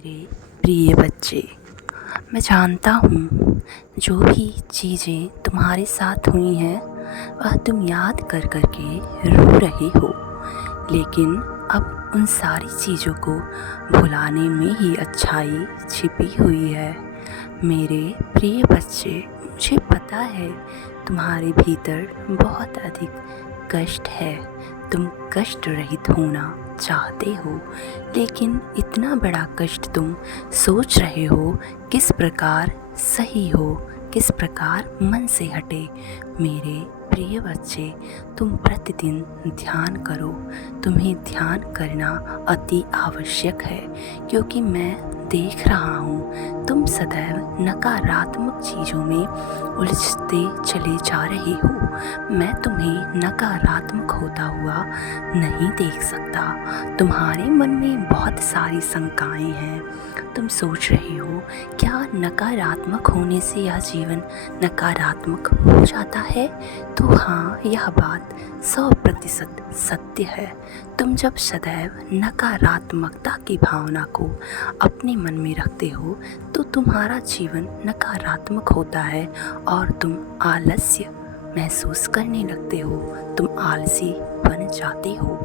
मेरे प्रिय बच्चे, मैं जानता हूँ जो भी चीज़ें तुम्हारे साथ हुई हैं वह तुम याद कर कर के रो रहे हो, लेकिन अब उन सारी चीज़ों को भुलाने में ही अच्छाई छिपी हुई है। मेरे प्रिय बच्चे, मुझे पता है तुम्हारे भीतर बहुत अधिक कष्ट है। तुम कष्ट रहित होना चाहते हो, लेकिन इतना बड़ा कष्ट तुम सोच रहे हो किस प्रकार सही हो, किस प्रकार मन से हटे। मेरे प्रिय बच्चे, तुम प्रतिदिन ध्यान करो। तुम्हें ध्यान करना अति आवश्यक है, क्योंकि मैं देख रहा हूँ तुम सदैव नकारात्मक चीज़ों में उलझते चले जा रहे हो। मैं तुम्हें नकारात्मक होता हुआ नहीं देख सकता। तुम्हारे मन में बहुत सारी शंकाएं हैं। तुम सोच रहे हो क्या नकारात्मक होने से यह जीवन नकारात्मक हो जाता है? तो हाँ, यह बात 100% सत्य है। तुम जब सदैव नकारात्मकता की भावना को अपने मन में रखते हो तो तुम्हारा जीवन नकारात्मक होता है और तुम आलस्य महसूस करने लगते हो, तुम आलसी बन जाते हो।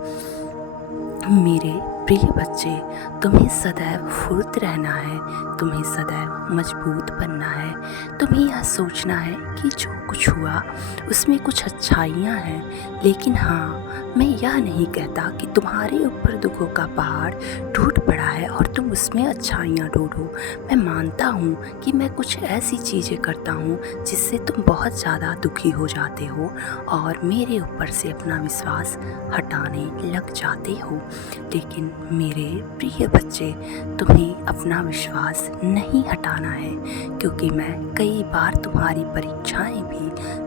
मेरे प्रिय बच्चे, तुम्हें सदैव फुर्त रहना है, तुम्हें सदैव मजबूत बनना है। तुम्हें यह सोचना है कि जो कुछ हुआ उसमें कुछ अच्छाइयाँ हैं, लेकिन हाँ, मैं यह नहीं कहता कि तुम्हारे ऊपर दुखों का पहाड़ टूट पड़ा है और तुम उसमें अच्छाइयाँ ढूंढो। मैं मानता हूँ कि मैं कुछ ऐसी चीज़ें करता हूँ जिससे तुम बहुत ज़्यादा दुखी हो जाते हो और मेरे ऊपर से अपना विश्वास हटाने लग जाते हो, लेकिन मेरे प्रिय बच्चे, तुम्हें अपना विश्वास नहीं हटाना है, क्योंकि मैं कई बार तुम्हारी परीक्षाएं भी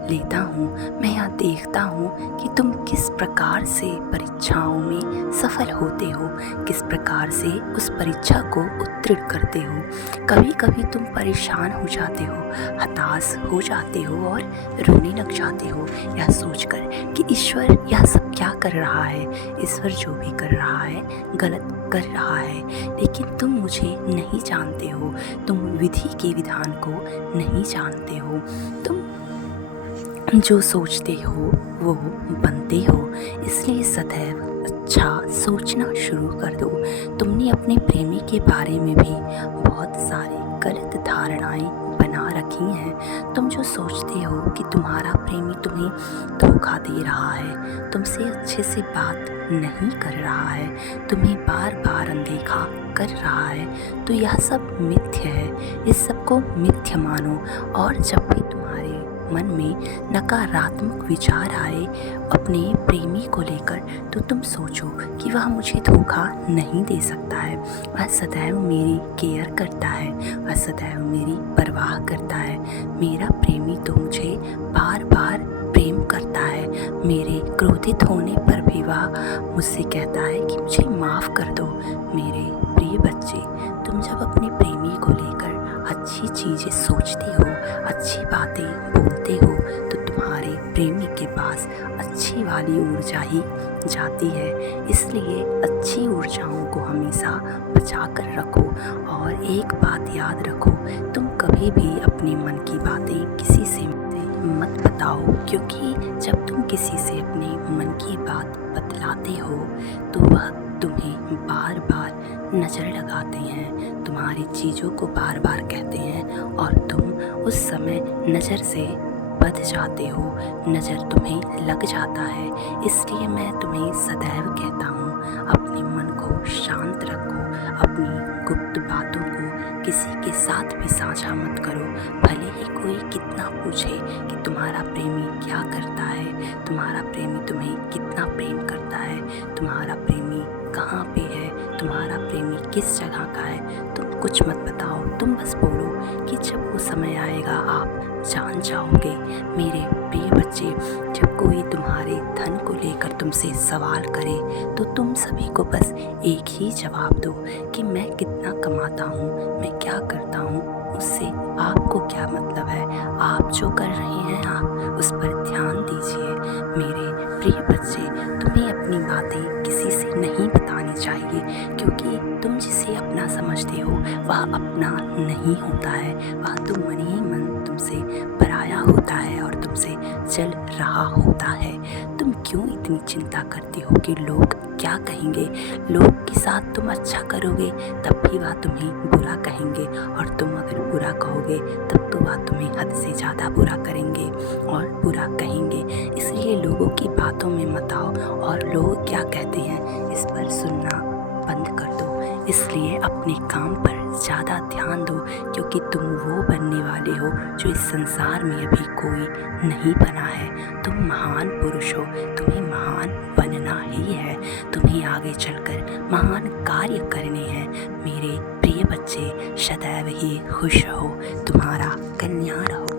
लेता हूँ। मैं यह देखता हूँ कि तुम किस प्रकार से परीक्षाओं में सफल होते हो, किस प्रकार से उस परीक्षा को उत्तीर्ण करते हो। कभी कभी तुम परेशान हो जाते हो, हताश हो जाते हो और रोने लग जाते हो, यह सोचकर कि ईश्वर यह सब क्या कर रहा है। ईश्वर जो भी कर रहा है गलत कर रहा है, लेकिन तुम मुझे नहीं जानते हो, तुम विधि के विधान को नहीं जानते हो। तुम जो सोचते हो वो बनते हो, इसलिए सदैव अच्छा सोचना शुरू कर दो। तुमने अपने प्रेमी के बारे में भी बहुत सारी गलत धारणाएं बना रखी हैं। तुम जो सोचते हो कि तुम्हारा प्रेमी तुम्हें धोखा दे रहा है, तुमसे अच्छे से बात नहीं कर रहा है, तुम्हें बार बार अनदेखा कर रहा है, तो यह सब मिथ्य है। इस सब को मिथ्य मानो, और जब भी तुम्हारे मन में नकारात्मक विचार आए अपने प्रेमी को लेकर, तो तुम सोचो कि वह मुझे धोखा नहीं दे सकता है, वह सदैव मेरी केयर करता है, वह सदैव मेरी परवाह करता है। मेरा प्रेमी तो मुझे बार बार प्रेम करता है। मेरे क्रोधित होने पर भी वह मुझसे कहता है कि मुझे माफ़ कर दो। मेरे प्रिय बच्चे, तुम जब अपने प्रेमी को लेकर अच्छी चीज़ें सोचते हो, अच्छी बातें बोलते हो, तो तुम्हारे प्रेमी के पास अच्छी वाली ऊर्जा ही जाती है। इसलिए अच्छी ऊर्जाओं को हमेशा बचा कर रखो। और एक बात याद रखो, तुम कभी भी अपने मन की बातें किसी से मत बताओ, क्योंकि जब तुम किसी से अपने मन की बात बतलाते हो तो वह तुम्हें बार बार नज़र लगाते हैं, तुम्हारी चीज़ों को बार बार कहते हैं और तुम उस समय नज़र से बच जाते हो, नज़र तुम्हें लग जाता है। इसलिए मैं तुम्हें सदैव कहता हूँ, अपने मन को शांत रखो, अपनी गुप्त बातों को किसी के साथ भी साझा मत करो। भले ही कोई कितना पूछे कि तुम्हारा प्रेमी क्या करता है, तुम्हारा प्रेमी तुम्हें कितना प्रेम करता है, तुम्हारा प्रेमी कहाँ पे है, तुम्हारा प्रेमी किस जगह का है, तुम कुछ मत बताओ। तुम बस बोलो कि जब वो समय आएगा आप जान जाओगे। मेरे प्रिय बच्चे, जब कोई तुम्हारे धन को लेकर तुमसे सवाल करे तो तुम सभी को बस एक ही जवाब दो कि मैं कितना कमाता हूँ, मैं क्या करता हूँ, उससे आपको क्या मतलब है। आप जो कर रहे हैं आप उस पर ध्यान दीजिए। मेरे प्रिय बच्चे, तुम्हें अपनी बातें किसी से नहीं बतानी चाहिए, क्योंकि तुम जिसे अपना समझते हो हो वह अपना नहीं होता है, वह तो मन ही मन तुमसे पराया होता है और तुमसे चल रहा होता है। तुम क्यों इतनी चिंता करती हो कि लोग क्या कहेंगे? लोग के साथ तुम अच्छा करोगे तब भी वह तुम्हें बुरा कहेंगे, और तुम अगर बुरा कहोगे तब तो वह तुम्हें हद से ज़्यादा बुरा करेंगे और बुरा कहेंगे। इसलिए लोगों की बातों में मत आओ, और लोग क्या कहते हैं इस पर सुनना बंद कर दो। इसलिए अपने काम पर ज़्यादा ध्यान दो, क्योंकि तुम वो बनने वाले हो जो इस संसार में अभी कोई नहीं बना है। तुम महान पुरुष हो, तुम्हें महान बनना ही है, तुम्हें आगे चलकर महान कार्य करने हैं। मेरे प्रिय बच्चे, सदैव ही खुश रहो, तुम्हारा कल्याण हो।